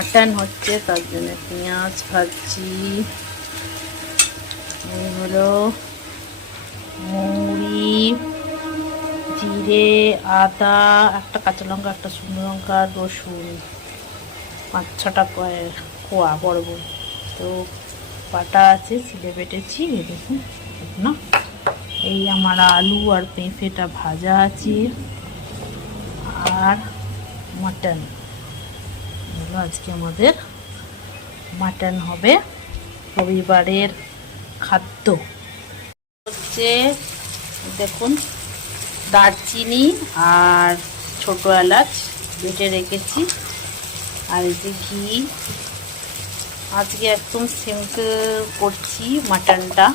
Mutton হচ্ছে, তার জন্য পেঁয়াজ ভাজছি হলো মৌরি জিরে, আদা, একটা কাঁচা লঙ্কা, একটা শুকনো লঙ্কা, রসুন, পাঁচ ছটা কোয়া, বড় বড়। তো বাটা আছে, সিলে বেটেছি দেখুন এই আমার আলু আর পেঁপেটা ভাজা আছে। আর মাটন। এগুলো আজকে আমাদের মাটন হবে রবিবারের খাদ্য। হচ্ছে দেখুন, দারচিনি আর ছোটো এলাচ বেটে রেখেছি। আর এই যে ঘি। আজকে একদম সিম্পল করছি মাটনটা।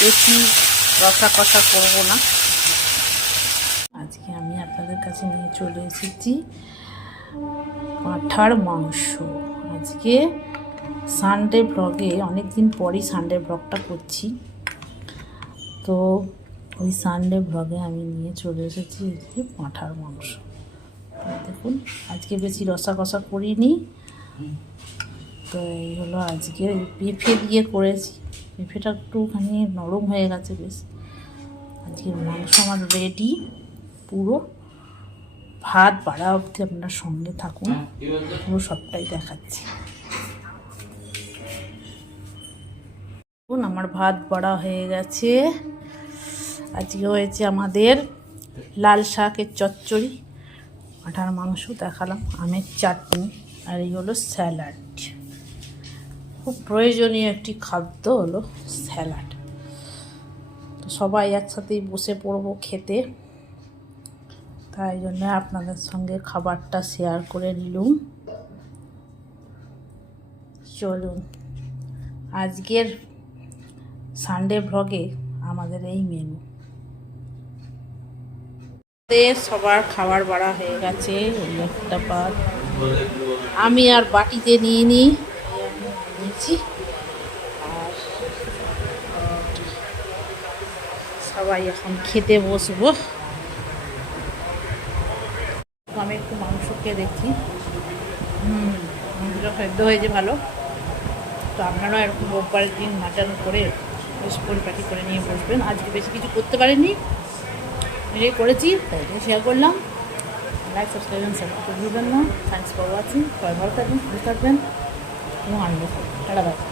বেশি রসা কষা করব না। কাছে নিয়ে চলে এসেছি। পাঁঠার মাংস। আজকে সানডে ব্লগে অনেক দিন পরই সানডে ব্লগটা করছি। তো ওই সানডে ব্লগে আমি নিয়ে চলে এসেছি আজকে পাঁঠার মাংস। দেখুন, আজকে বেশি রসা কষা করিনি। তো এই হলো আজকে পেঁপে দিয়ে করেছি। পেঁপেটা একটুখানি নরম হয়ে গেছে বেশ। আজকে মাংস আমার রেডি পুরো। ভাত বাড়া অবধি আপনার সঙ্গে থাকুন। পুরো সবটাই দেখাচ্ছি। আমার ভাত বড়া হয়ে গেছে। আজকে হয়েছে আমাদের লাল শাকের চচ্চড়ি। আঠার মাংস দেখালাম আমের চাটনি আর এই হলো স্যালাড। খুব প্রয়োজনীয় একটি খাদ্য হলো স্যালাড। তো সবাই একসাথেই বসে পড়ব খেতে। তাই জন্য আপনাদের সঙ্গে খাবারটা শেয়ার করে নিলুম। চলুন, আজকের সানডে ভ্লগে আমাদের এই মেনু সবার খাবার বাড়া হয়ে গেছে ওই একটা পাত আমি আর বাটিতে নিয়ে নিই নিয়েছি। আর, সবাই এখন খেতে বসবো। আমি একটু মাংস খেয়ে দেখছি হুম, মাংসটা সেদ্ধ হয়েছে ভালো। তো আপনারাও এরকম রোববারের দিন মাটন করে বেশ পরিপাটি করে নিয়ে বসবেন। আজকে বেশি কিছু করতে পারিনি। এটাই করেছি, তাই শেয়ার করলাম। লাইক সাবস্ক্রাইব সাবস্ক্রাইব করে দিবেন না। থ্যাংকস ফর ওয়াচিং সবাই ভালো থাকবেন, সুস্থ থাকবেন। এবং আনন্দ থাকবেন। টাটা